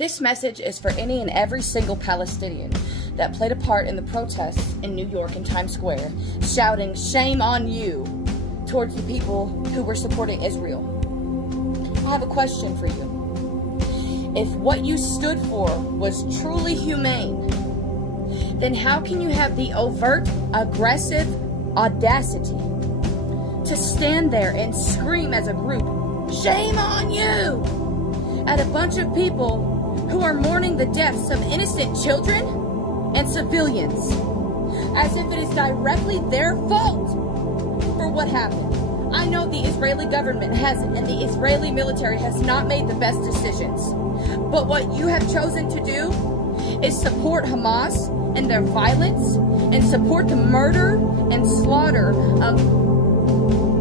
This message is for any and every single Palestinian that played a part in the protests in New York and Times Square, shouting, "Shame on you," towards the people who were supporting Israel. I have a question for you. If what you stood for was truly humane, then how can you have the overt, aggressive audacity to stand there and scream as a group, "Shame on you," at a bunch of people who are mourning the deaths of innocent children and civilians, as if it is directly their fault for what happened? I know the Israeli government hasn't, and the Israeli military has not made the best decisions. But what you have chosen to do is support Hamas and their violence, and support the murder and slaughter of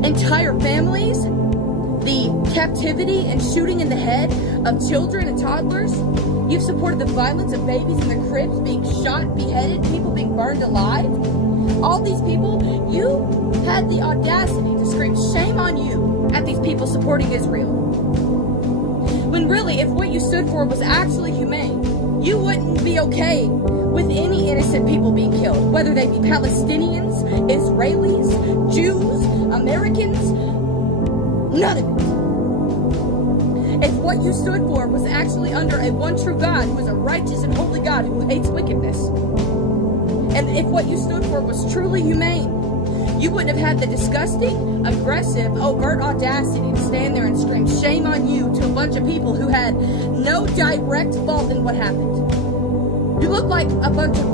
entire families, the captivity and shooting in the head of children and toddlers. You've supported the violence of babies in their cribs being shot, beheaded, people being burned alive. All these people, you had the audacity to scream "shame on you" at these people supporting Israel. When really, if what you stood for was actually humane, you wouldn't be okay with any innocent people being killed, whether they be Palestinians, Israelis, Jews, Americans, none of it. If what you stood for was actually under a one true God, who is a righteous and holy God who hates wickedness, and if what you stood for was truly humane, you wouldn't have had the disgusting, aggressive, overt audacity to stand there and scream "shame on you" to a bunch of people who had no direct fault in what happened. You look like a bunch of...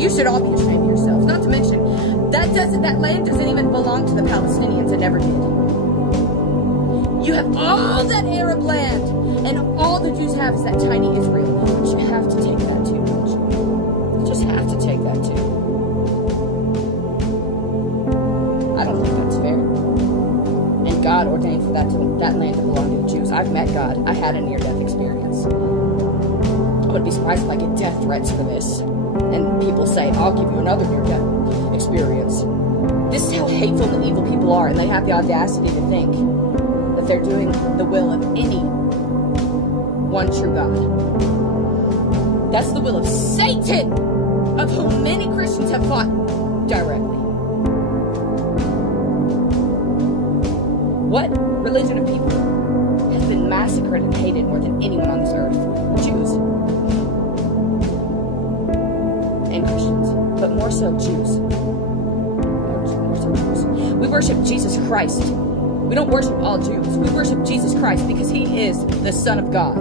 You should all be ashamed of yourselves. Not to mention, that land doesn't even belong to the Palestinians. It never did. You have all that Arab land, and all the Jews have is that tiny Israel. But you have to take that too, don't you? You just have to take that too. I don't think that's fair. And God ordained for that land to belong to the Jews. I've met God. I had a near-death experience. I wouldn't be surprised if I get death threats for this. And people say, "I'll give you another near-death experience." This is how hateful and evil people are, and they have the audacity to think that they're doing the will of any one true God. That's the will of Satan, of whom many Christians have fought directly. What religion of people has been massacred and hated more than anyone on this earth? Jews. And Christians, but more so Jews. More so Jews. We worship Jesus Christ. We don't worship all Jews. We worship Jesus Christ because He is the Son of God.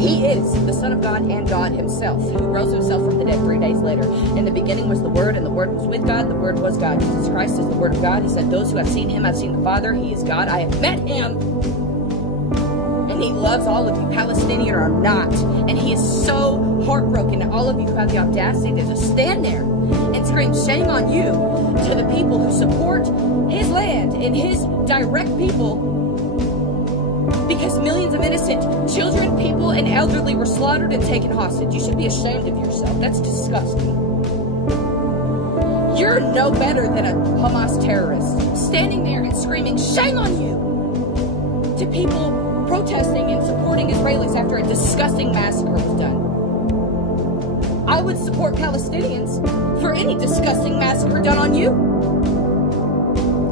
He is the Son of God and God Himself, who rose Himself from the dead 3 days later. In the beginning was the Word, and the Word was with God. The Word was God. Jesus Christ is the Word of God. He said, "Those who have seen Him have seen the Father. He is God. I have met Him." And He loves all of you, Palestinian or not. And He is so heartbroken at all of you who have the audacity to just stand there and scream "shame on you" to the people who support His land and His direct people, because millions of innocent children, people, and elderly were slaughtered and taken hostage. You should be ashamed of yourself. That's disgusting. You're no better than a Hamas terrorist standing there and screaming "shame on you" to people protesting and supporting Israelis after a disgusting massacre was done. I would support Palestinians for any disgusting massacre done on you.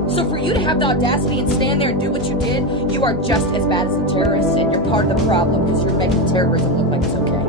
So for you to have the audacity and stand there and do what you did, you are just as bad as the terrorists, and you're part of the problem because you're making terrorism look like it's okay.